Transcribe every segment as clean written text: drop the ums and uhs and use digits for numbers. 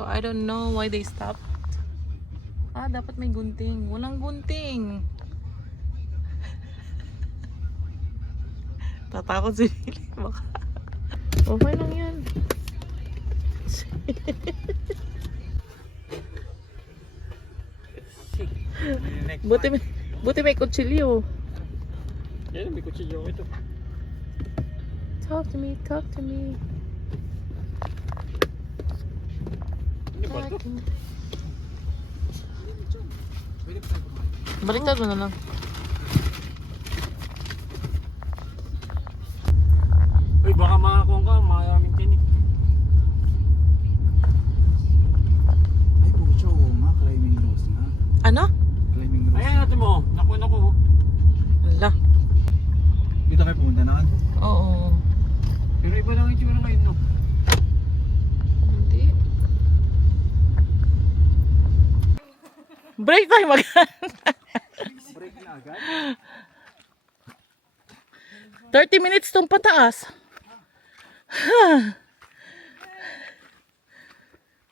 So I don't know why they stopped. Ah, dapat may gunting. Walang gunting. Tatakot si Lily. Baka. Okay lang yan. Buti may kutsilyo. Yan, may kutsilyo ito. Talk to me, talk to me. Ano ba ito? Baliktad mo na lang. Uy, baka makakuha ka, maraming tinik. Ay, pucho, oo nga, climbing rose na. Ano? Climbing rose. Ayan natin mo, nakuha na ko. Ala. Dito kayo pumunta na kan? Oo. Pero iba lang yung tsura ngayon, no? Hindi. Break tayo mag Break na agad? 30 minutes tong pataas.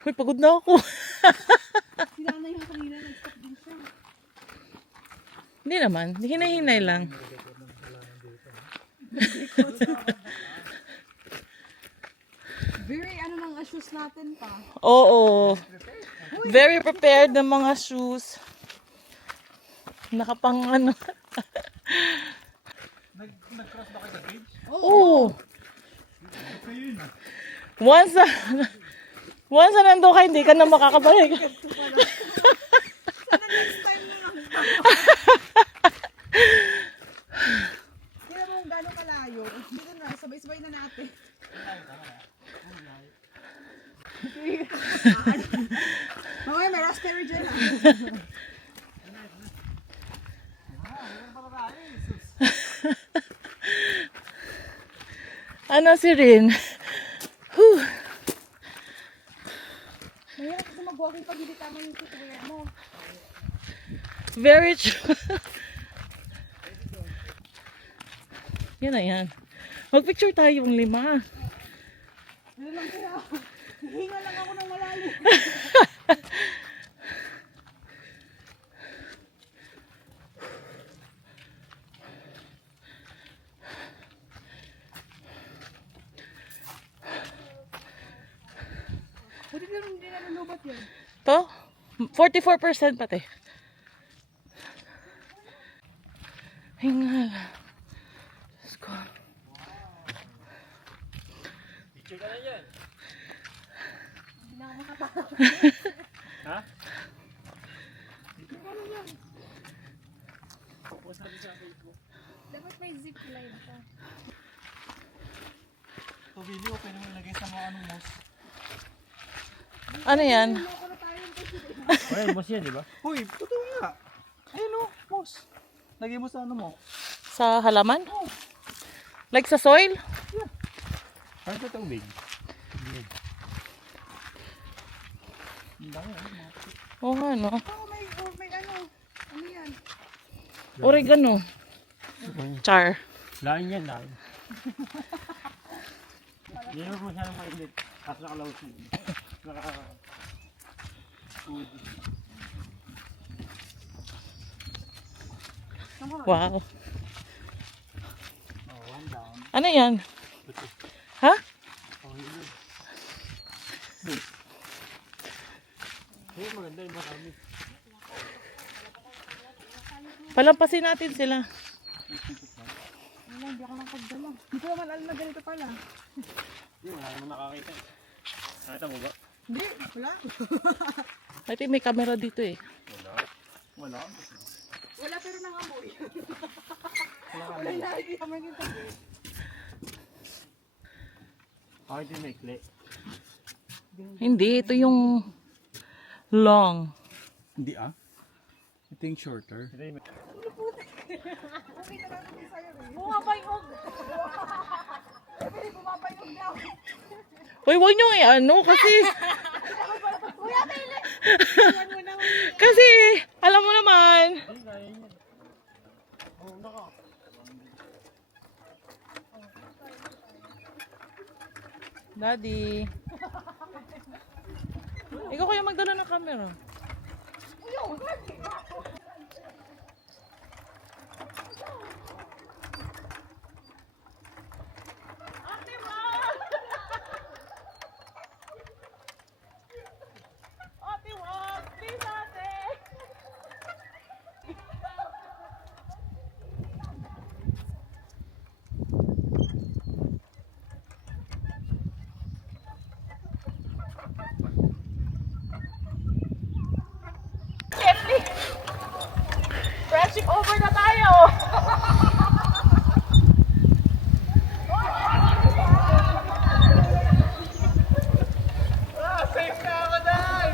Uy, pagod na ako. Sila na yung kanina, nag-stop din siya. Hindi naman. Hinay-hinay lang. Very ano ng shoes natin pa. Oo. Very prepared ng mga shoes. Nakapang ano. Nag-cross ba kayo sa bridge? Oo. Once na nandun ka, hindi ka na makakabalik. Sana next time na lang. Kaya mo kung gano'ng kalayo. Dito na, sabay-sabay na natin. Okay, may raspberry dyan ah. Ano si Rin? Whew. Mahirap kasi mag-walking pag hindi tama yung footwear mo. Very true. Yan na yan. Mag-picture tayong 5. Ano lang kaya? Hinga lang ako ng malalim. Buti ka rin hindi nalulubat yun. To? 44% pati. Hingal. Diyos ko. Picture ka na yan. Hindi na ako makatawa. Ha? Post natin sa Facebook. Dapat may zip line siya. Ito, Billy, okay naman lagay sa mga anong mouse. Ano yan? Loko na tayo yung kasi. Well, boss yan, di ba? Uy, totoo nga. Ayun o, mouse. Lagay mo sa ano mo. Sa halaman? Like sa soil? Parang sa tubig. Ang dami, ano, mga Oo nga, no? Oh, may ano. Ano yan? Oregano. Char. Lain yan, lain. Hindi naman po siya ng mainit. Tapos nakalaw siya. Wow. Oh, one down. Ano yan? Ha? Ayun, maganda yung marami. Palampasin natin sila. Wala, hindi ako nakagdala. Hindi ko naman alam na ganito pala. Hindi, wala naman nakakita. Nakita mo ba? Hindi, wala. I think may camera dito eh. Wala. Wala pero nangamoy. Wala na, hindi kami kita. Bakit yung maikli? Hindi, ito yung long. Hindi ah. Ito yung shorter. Ito yung Bumapayog! Bumapayog na ako. Uy, huwag nyo ano kasi... Kuya, Belen! kasi, alam mo naman. Hindi, kaya yan. Oo, naka. Daddy. Ikaw kaya magdala ng camera. Friendship over na tayo! Safe na ako, Day!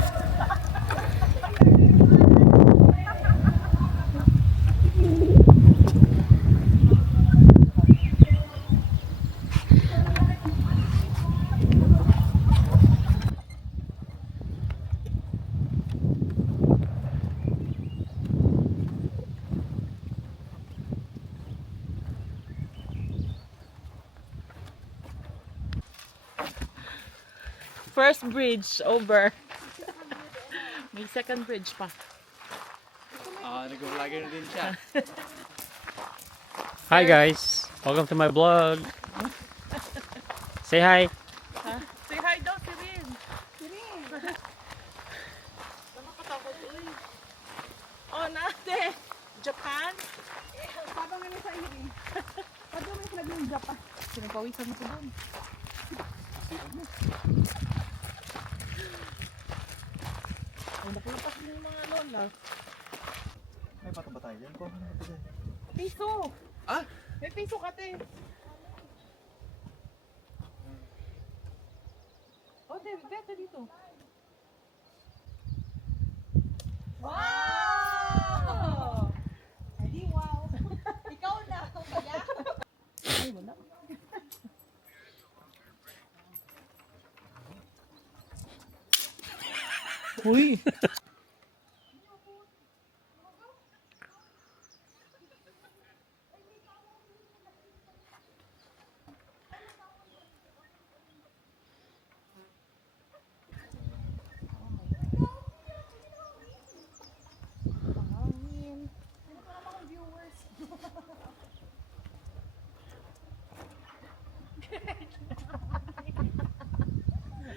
First bridge over. May second bridge pa. Nag-vlogger na din siya. Hi guys, welcome to my vlog. Say hi. Say hi daw si Rin. Nakakatakot uy. Oh, nate. Japan? Habang ano sa iyo eh. Pag may flag ng Japan. Sinapawisan mo ko doon. Ay, nakulapas mo yung mga lola. May pato ba tayo dyan? Kung ano ba dyan? Piso! Ah? May piso ka, te. Oh, te, bete dito. Wow! Edi wow. Ikaw na. Kaya? Ay, wala. Uy!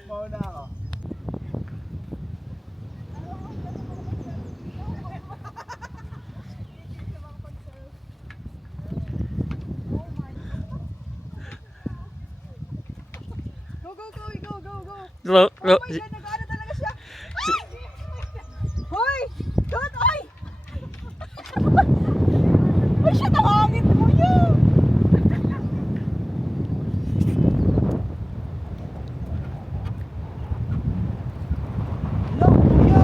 Mauna ako. Go, go, go, go, go, go. Hello. Oh my God, nag-ano talaga siya. Hoy! God, oy! Ay, siya nakangit mo yun! Hello, kuya!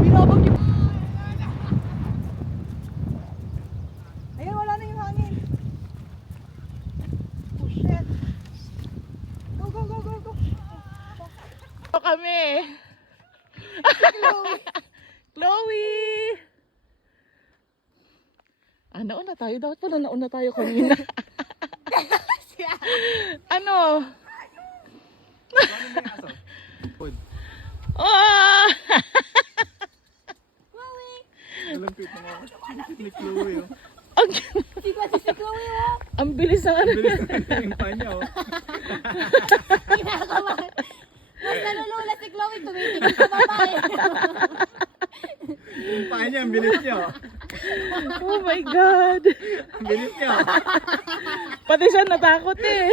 Binabag yung... Ayan, wala na yung hangin. Oh, shit. Go, go, go, go, go. Ito kami. Chloe! Ah, nauna tayo. Dapat pala nauna tayo kanina. Ano? Oh! Nalampit na mga ni Chloe. Oh. Ang, Si Chloe, oh. ang bilis ng ano. Bilis na yung panya. Oh. Kinakabahan. Mas nalulula si Chloe, tumitigil sa babae. Yung panya, ang bilis niya. Oh. Oh my God. Ang bilis niya. Oh. Pati siya natakot eh.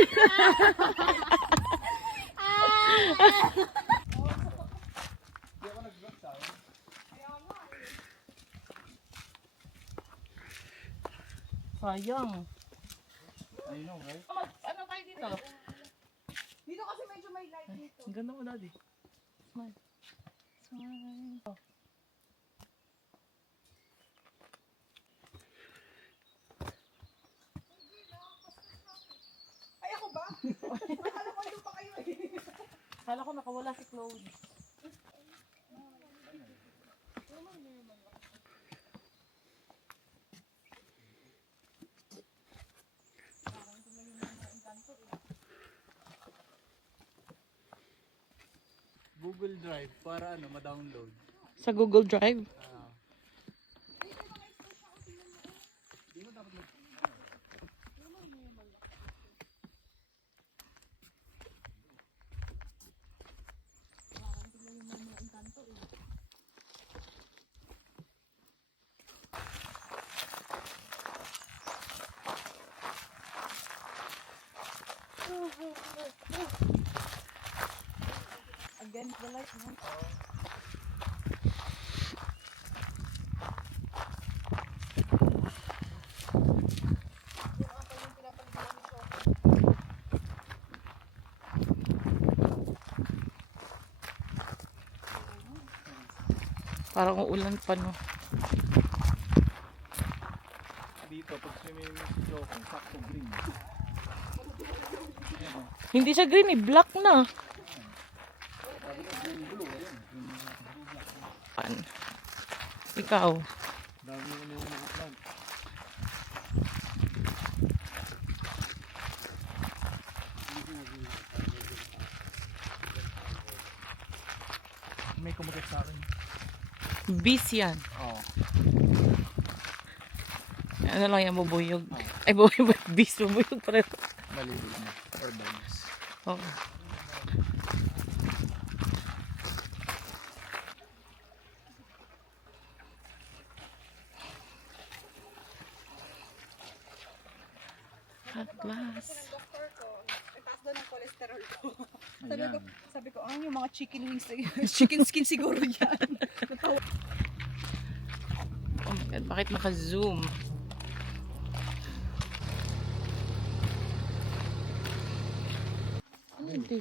Sayang. I know, right? Ano tayo dito? Dito kasi medyo may light dito. Ang ganda mo, Daddy. Smile. Smile. Oh. Ay, ako ba? Akala ko doon pa kayo eh. Kala ko nakawala si Chloe. Google Drive para ano, ma-download. Sa Google Drive. Against the light, no? Parang ulan pa, no? Dito, pag swimming si Jokong, sakto green. Hindi siya green, eh. Black na. Pan. Ikaw. Dami mo na yung nakapag. May kumagat sa akin. Bis yan. Oo. Ano lang yan, bubuyog. Ay, bubuyog. Bis, bubuyog pa rin. Maliliit na. Or bags. Oo. At last. Doktor ko, nagtaas daw ng cholesterol ko. sabi ko, yung mga chicken wings, chicken skin siguro yan. Oh my God, bakit naka-zoom? Ano hindi?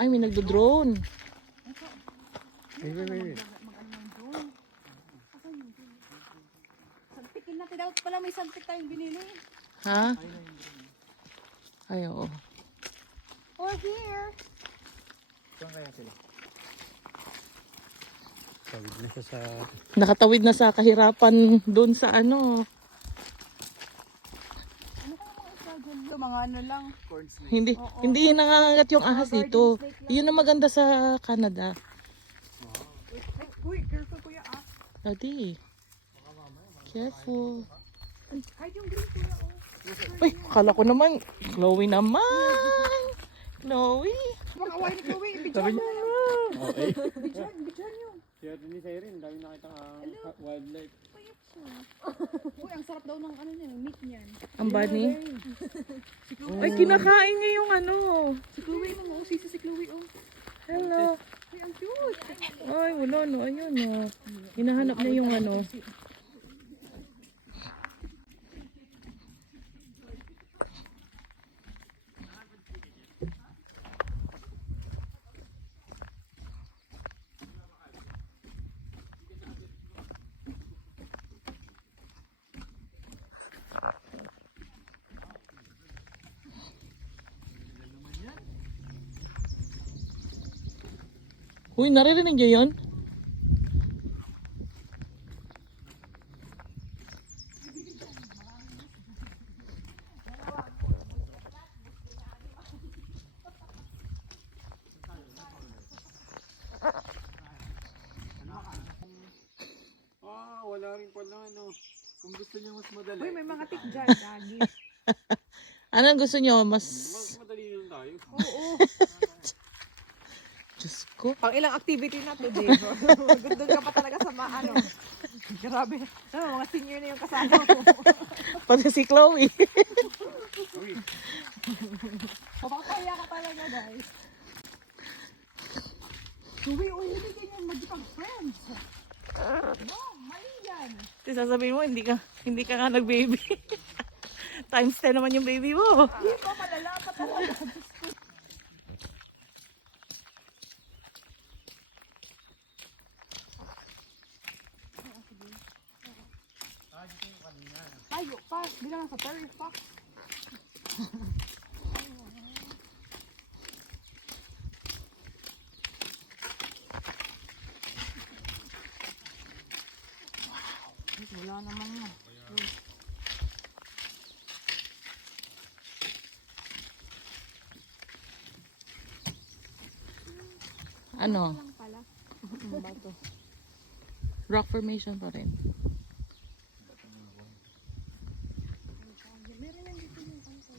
Ay, may nagdo-drone. Wait. Sagpikin natin, dapat pala may sagpik tayong binili. Ha? Ay, oo. Or here. Saan kaya sila? Tawid na siya sa... Nakatawid na sa kahirapan doon sa ano. Yung mga ano lang. corn snake. Hindi, hindi yun nangangagat yung ahas dito. Yun ang maganda sa Canada. Uy, careful kuya ah. Daddy. Careful. Kahit yung green kuya oh. Ay, akala ko naman. Chloe naman. Chloe. Mga away ni Chloe, ibidyan mo. Okay. Ibidyan yun. Siya din ni Siren, dami nakita wildlife. Uy, ang sarap daw ng ano niyan, meat niyan. Ang bunny. Ay, kinakain niya yung ano. Si Chloe na mo, sisi si Chloe oh. Hello. Uy, ang cute. Ay, wala no. Ayun no. Hinahanap niya yung ano. Uy, naririnig niyo yun? Wala rin pala no. Kung gusto niyo mas madali. Uy, may mga tik dyan, gagi. Anong gusto niyo? Mas... madali lang tayo. Oo. Diyos ko. Pang ilang activity na to, Dave. Doon ka pa talaga sa ano. Grabe. Mga senior na yung kasama mo. Pati si Chloe. Papapaya ka talaga, guys. Uy, hindi ganyan magical friends. No, mali yan. Kasi sasabihin mo, hindi ka nga nag-baby. Times 10 naman yung baby mo. Hindi ko malala pa talaga. Ayo pa, bilang sa Terry Fox. Wala naman na. Ano? Lang pala. Bato. Rock formation pa rin. Meron yan dito yung ano sa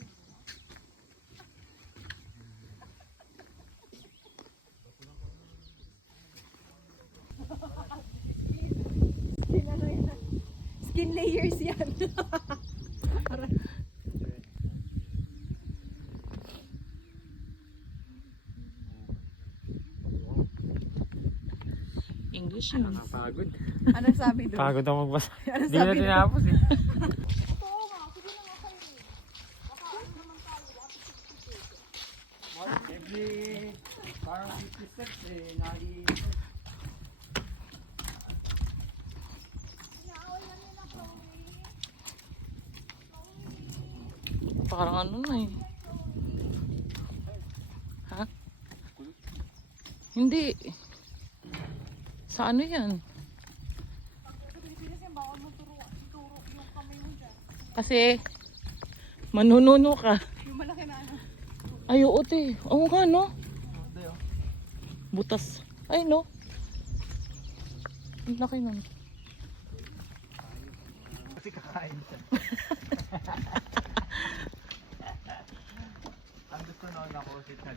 Skin ano yan? Skin layers yan. English yun. Pagod. Anong sabi doon? Pagod ako magbasa. Anong Hindi na sabi doon? tinapos eh. Every parang 50 steps eh, Parang ano na eh. Ha? Hindi. Sa ano yan? Kasi manununo ka. Yung malaki na ano. Ay, oo te. Oo nga no. Butas. Ay no. Ang laki nun. kasi kakain siya. Ang gusto noon ako, sit na